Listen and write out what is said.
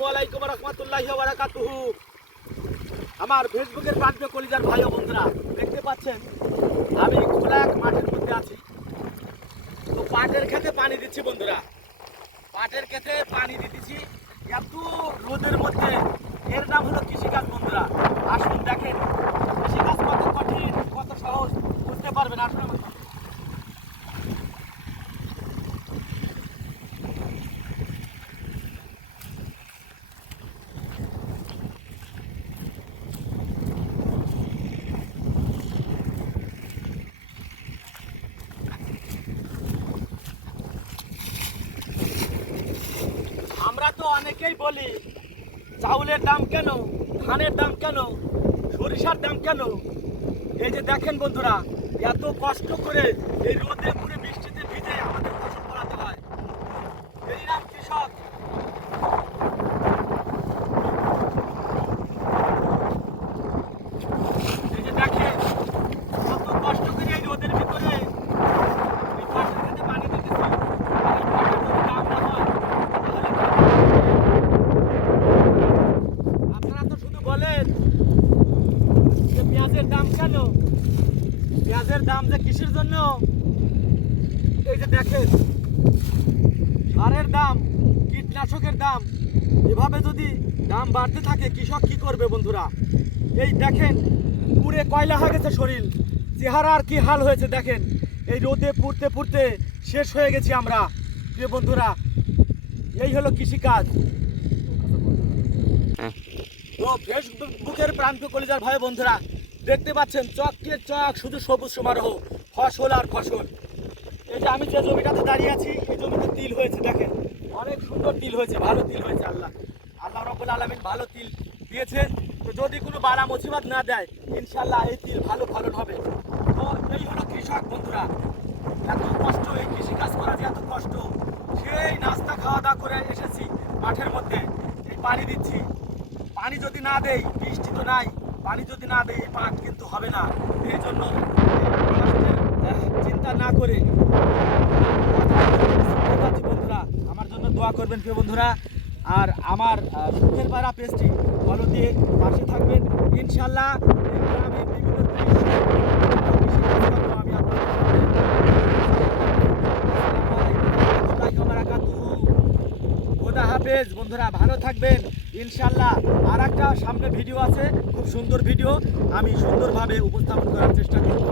আসসালামু আলাইকুম রাহমাতুল্লাহি ওয়া বারাকাতুহু। আমার ফেসবুকের প্রান্তীয় কলিজার ভাই ও বন্ধুরা, দেখতে পাচ্ছেন আমি খোলা এক মাঠের মধ্যে আছি। তো পাটের খেতে পানি দিচ্ছি বন্ধুরা, পাটের খেতে পানি দিতেছি এত রোদের মধ্যে। এর নাম হলো কৃষিকাজ বন্ধুরা। আসুন দেখেন কৃষিকাজ কত কঠিন, কত সহজ বুঝতে পারবেন। আসুন আমরা তো অনেকেই বলি চাউলের দাম কেন, ধানের দাম কেন, সরিষার দাম কেন। এই যে দেখেন বন্ধুরা, এত কষ্ট করে এই রোদে পুরে বৃষ্টিতে ভিজে আমাদের ফসল ফলাতে হয়। এই নাম কৃষক। এই যে দেখেন কত কষ্ট করে এই রোদের ভিতরে এই পাটের খেতে পানি দিতেছি। আর এই পাটের যদি দাম না হয় তাহলে আপনারা তো শুধু বলেন যে পেঁয়াজের দাম কেন, পেঁয়াজের দাম যে কিসের জন্য। এই যে দেখেন সারের দাম, কীটনাশকের দাম, এভাবে যদি দাম বাড়তে থাকে কৃষক কি করবে বন্ধুরা। এই দেখেন পুড়ে কয়লা হয়ে গেছে শরীর, চেহারা আর কি হাল হয়েছে দেখেন। এই রোদে পুড়তে পুড়তে শেষ হয়ে গেছি আমরা প্রিয় বন্ধুরা। এই হলো কৃষিকাজ। তো ফেসবুকের প্রান্তীয় কলিজার ভাই বন্ধুরা, দেখতে পাচ্ছেন চককে চক শুধু সবুজ সমারোহ, ফসল আর ফসল। এই যে আমি যে জমিটাতে দাঁড়িয়ে আছি, এই জমিতে তিল হয়েছে দেখেন, অনেক সুন্দর তিল হয়েছে, ভালো তিল হয়েছে। আল্লাহ রাব্বুল আলামিন ভালো তিল দিয়েছেন। তো যদি কোনো বালা মুসিবত না দেয় ইনশাল্লাহ এই তিল ভালো ফলন হবে। তো এই হলো কৃষক বন্ধুরা। এত কষ্ট, এই কৃষিকাজ করা যে এত কষ্ট। সেই নাস্তা খাওয়া দাওয়া করে এসেছি মাঠের মধ্যে, এই পানি দিচ্ছি। পানি যদি না দেই, বৃষ্টি তো নাই, পানি যদি না দেই এই পাট কিন্তু হবে না। এই জন্য চিন্তা না করে বন্ধুরা আমার জন্য দোয়া করবেন প্রিয় বন্ধুরা। আর আমার সুখের পাড়া পেজটি ফলো দিয়ে পাশে থাকবেন ইনশাল্লাহ। এই গ্রামে বিভিন্ন আমি খোদা হাফেজ বন্ধুরা, ভালো থাকবেন ইনশাল্লাহ। আর একটা সামনে ভিডিও আছে, খুব সুন্দর ভিডিও, আমি সুন্দরভাবে উপস্থাপন করার চেষ্টা করব।